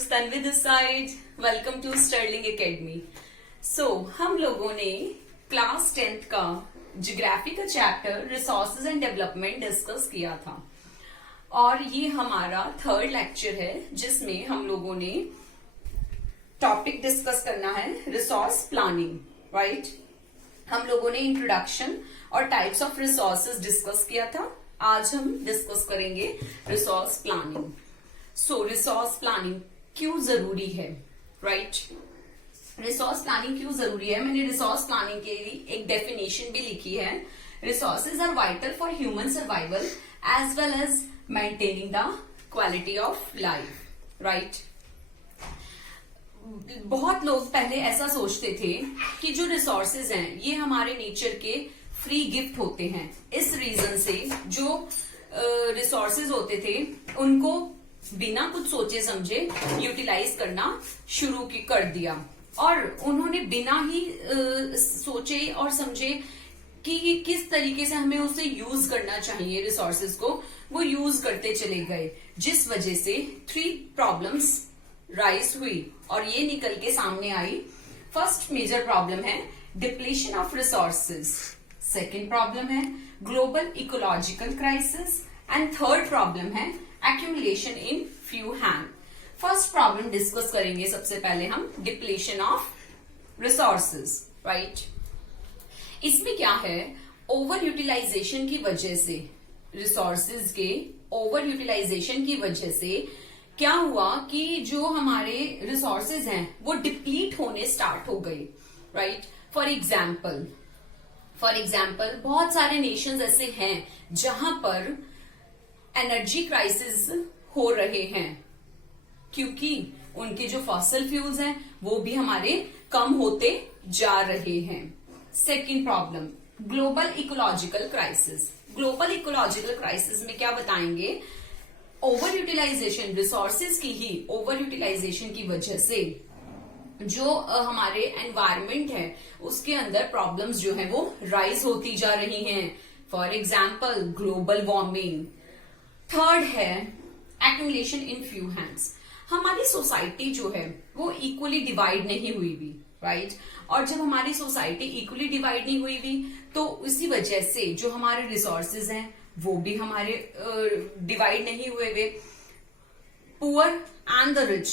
Viewers, Tanvi this side. Welcome to Sterling Academy. सो हम लोगों ने क्लास 10th का ज्योग्राफी का chapter resources and development discuss किया था और ये हमारा थर्ड लेक्चर है जिसमें हम लोगों ने टॉपिक डिस्कस करना है रिसोर्स प्लानिंग, राइट। हम लोगों ने इंट्रोडक्शन और टाइप्स ऑफ रिसोर्सेज डिस्कस किया था। आज हम डिस्कस करेंगे रिसोर्स प्लानिंग। सो रिसोर्स प्लानिंग क्यों जरूरी है, राइट। रिसोर्स प्लानिंग क्यों जरूरी है, मैंने रिसोर्स प्लानिंग के लिए एक डेफिनेशन भी लिखी है। Resources are vital for human survival as well as maintaining the quality of life, right. बहुत लोग पहले ऐसा सोचते थे कि जो रिसोर्सेज हैं ये हमारे नेचर के फ्री गिफ्ट होते हैं। इस रीजन से जो रिसोर्सेज होते थे उनको बिना कुछ सोचे समझे यूटिलाइज करना शुरू कर दिया और उन्होंने बिना ही सोचे और समझे कि किस तरीके से हमें उसे यूज करना चाहिए रिसोर्सेज को, वो यूज करते चले गए, जिस वजह से 3 प्रॉब्लम्स राइज हुई और ये निकल के सामने आई। फर्स्ट मेजर प्रॉब्लम है depletion of resources, second problem है global ecological crisis and third problem है accumulation in few hand. First problem discuss करेंगे सबसे पहले हम, डिप्लीशन ऑफ रिसोर्सेज, राइट। इसमें क्या है, ओवर यूटिलाइजेशन की वजह से, रिसोर्सेज के ओवर यूटिलाइजेशन की वजह से क्या हुआ कि जो हमारे रिसोर्सेज हैं वो डिप्लीट होने स्टार्ट हो गए, राइट। फॉर एग्जाम्पल बहुत सारे नेशंस ऐसे हैं जहां पर एनर्जी क्राइसिस हो रहे हैं क्योंकि उनके जो फॉसिल फ्यूल्स हैं वो भी हमारे कम होते जा रहे हैं। Second problem global ecological crisis. Global ecological crisis में क्या बताएंगे, ओवर यूटिलाइजेशन, रिसोर्सेज की ही ओवर यूटिलाइजेशन की वजह से जो हमारे एनवायरमेंट है उसके अंदर प्रॉब्लम्स जो है वो राइज होती जा रही हैं। For example global warming. Third है एक्यूमुलेशन इन फ्यू हैंड्स। हमारी सोसाइटी जो है वो इक्वली डिवाइड नहीं हुई भी, राइट। और जब हमारी सोसाइटी इक्वली डिवाइड नहीं हुई भी तो इसी वजह से जो हमारे रिसोर्सेज हैं वो भी हमारे डिवाइड नहीं हुए वे। Poor and the rich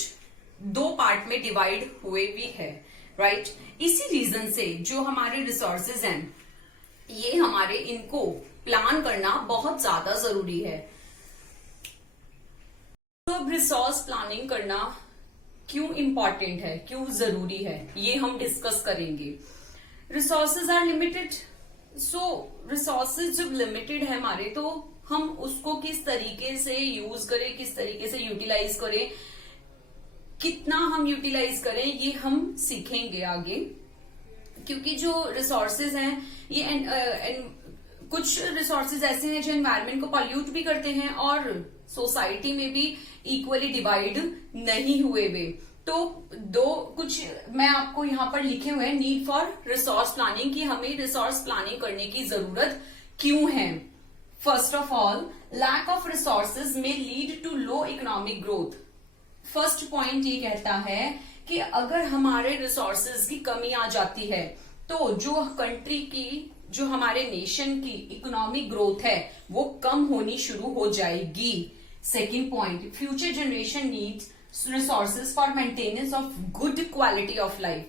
2 part में डिवाइड हुए भी है, राइट। इसी रीजन से जो हमारे रिसोर्सेज हैं ये हमारे इनको प्लान करना बहुत ज्यादा जरूरी है। तो अब रिसोर्स प्लानिंग करना क्यों इंपॉर्टेंट है, क्यों जरूरी है, ये हम डिस्कस करेंगे। Resources are limited. So resources जब लिमिटेड है हमारे तो हम उसको किस तरीके से यूज करें, किस तरीके से यूटिलाइज करें, कितना हम यूटिलाइज करें ये हम सीखेंगे आगे। क्योंकि जो रिसोर्सेज हैं ये कुछ रिसोर्सेज ऐसे हैं जो एनवायरमेंट को पॉल्यूट भी करते हैं और सोसाइटी में भी इक्वली डिवाइड नहीं हुए वे। तो कुछ मैं आपको यहाँ पर लिखे हुए हैं नीड फॉर रिसोर्स प्लानिंग, कि हमें रिसोर्स प्लानिंग करने की जरूरत क्यों है। First of all, lack of resources में lead to low economic growth. First point ये कहता है कि अगर हमारे रिसोर्सेज की कमी आ जाती है तो जो कंट्री की, जो हमारे नेशन की इकोनॉमिक ग्रोथ है वो कम होनी शुरू हो जाएगी। Second point, future generation needs resources for maintenance of good quality of life.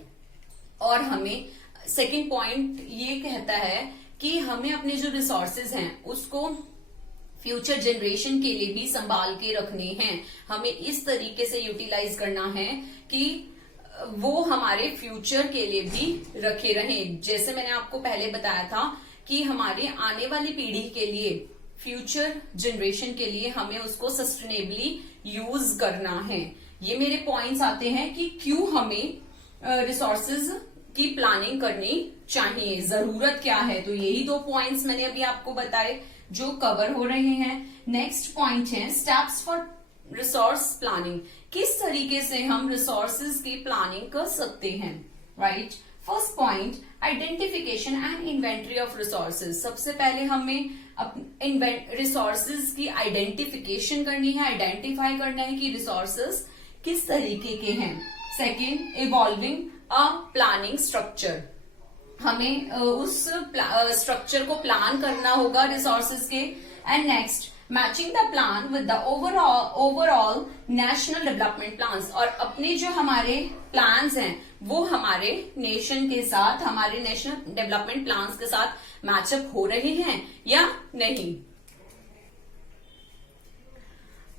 और हमें सेकेंड पॉइंट ये कहता है कि हमें अपने जो रिसोर्सेज हैं उसको फ्यूचर जनरेशन के लिए भी संभाल के रखने हैं। हमें इस तरीके से यूटिलाइज करना है कि वो हमारे फ्यूचर के लिए भी रखे रहें। जैसे मैंने आपको पहले बताया था कि हमारे आने वाली पीढ़ी के लिए, फ्यूचर जनरेशन के लिए हमें उसको सस्टेनेबली यूज करना है। ये मेरे पॉइंट्स आते हैं कि क्यों हमें रिसोर्सेज की प्लानिंग करनी चाहिए, जरूरत क्या है। तो यही 2 पॉइंट्स मैंने अभी आपको बताए जो कवर हो रहे हैं। नेक्स्ट पॉइंट है स्टेप्स फॉर रिसोर्स प्लानिंग। किस तरीके से हम रिसोर्सेज की प्लानिंग कर सकते हैं, right. First point, identification and inventory of resources. सबसे पहले हमें रिसोर्सेज की आइडेंटिफिकेशन करनी है, आइडेंटिफाई करना है कि रिसोर्सेज किस तरीके के हैं। Second, evolving a planning structure, हमें उस स्ट्रक्चर को प्लान करना होगा रिसोर्सेज के। And next, matching the plan with the overall national development plans, और अपने जो हमारे प्लान्स हैं वो हमारे नेशन के साथ, हमारे नेशनल डेवलपमेंट प्लान्स के साथ मैचअप हो रहे हैं या नहीं।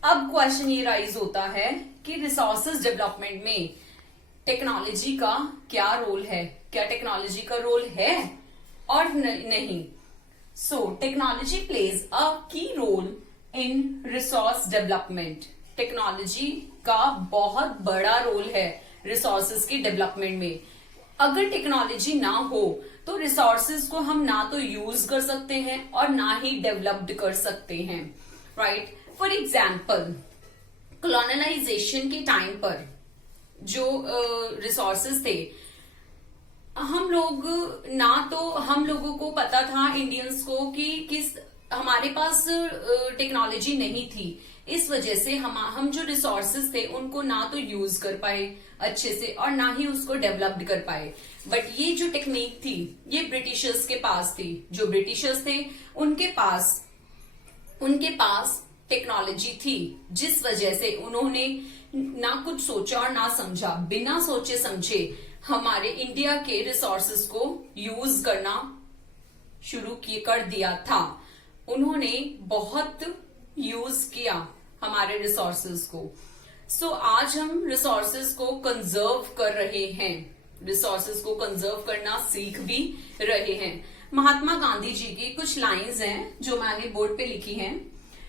अब क्वेश्चन ये राइज होता है कि रिसोर्सेज डेवलपमेंट में टेक्नोलॉजी का क्या रोल है, क्या टेक्नोलॉजी का रोल है और नहीं। So technology plays a key role in resource development, technology का बहुत बड़ा रोल है रिसोर्सेज की डेवलपमेंट में। अगर टेक्नोलॉजी ना हो तो रिसोर्सेज को हम ना तो यूज कर सकते हैं और ना ही डेवलप्ड कर सकते हैं, राइट। फॉर एग्जाम्पल, कॉलोनाइजेशन के टाइम पर जो रिसोर्सेज थे, हम लोगों को पता था इंडियंस को कि किस हमारे पास टेक्नोलॉजी नहीं थी, इस वजह से हम जो रिसोर्सेज थे उनको ना तो यूज कर पाए अच्छे से और ना ही उसको डेवलप्ड कर पाए। बट ये जो टेक्निक थी ये ब्रिटिशर्स के पास थी। जो ब्रिटिशर्स थे उनके पास टेक्नोलॉजी थी, जिस वजह से उन्होंने ना कुछ सोचा और ना समझा, बिना सोचे समझे हमारे इंडिया के रिसोर्सेज को यूज करना शुरू कर दिया था। उन्होंने बहुत यूज किया हमारे रिसोर्सेज को। सो आज हम रिसोर्सेज को कंजर्व कर रहे हैं, रिसोर्सेज को कंजर्व करना सीख भी रहे हैं। महात्मा गांधी जी की कुछ लाइंस हैं जो मैंने बोर्ड पे लिखी हैं।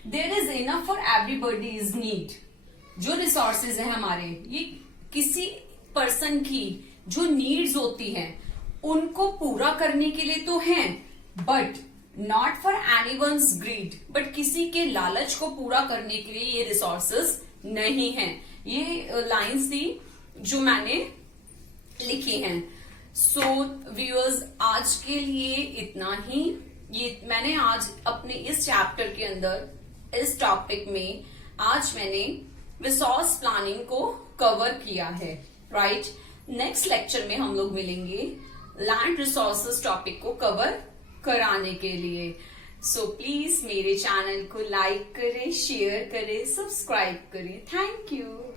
There is enough for everybody is need. जो रिसोर्सेज है हमारे, ये किसी पर्सन की जो नीड्स होती हैं उनको पूरा करने के लिए तो हैं, but not for anyone's greed, but किसी के लालच को पूरा करने के लिए ये रिसोर्सेज नहीं है। ये लाइंस थी जो मैंने लिखी हैं। सो व्यूअर्स, आज के लिए इतना ही। ये मैंने आज अपने इस चैप्टर के अंदर, इस टॉपिक में आज मैंने रिसोर्स प्लानिंग को कवर किया है, राइट। नेक्स्ट लेक्चर में हम लोग मिलेंगे लैंड रिसोर्सेज टॉपिक को कवर कराने के लिए। सो प्लीज मेरे चैनल को लाइक करें, शेयर करें, सब्सक्राइब करें। Thank you.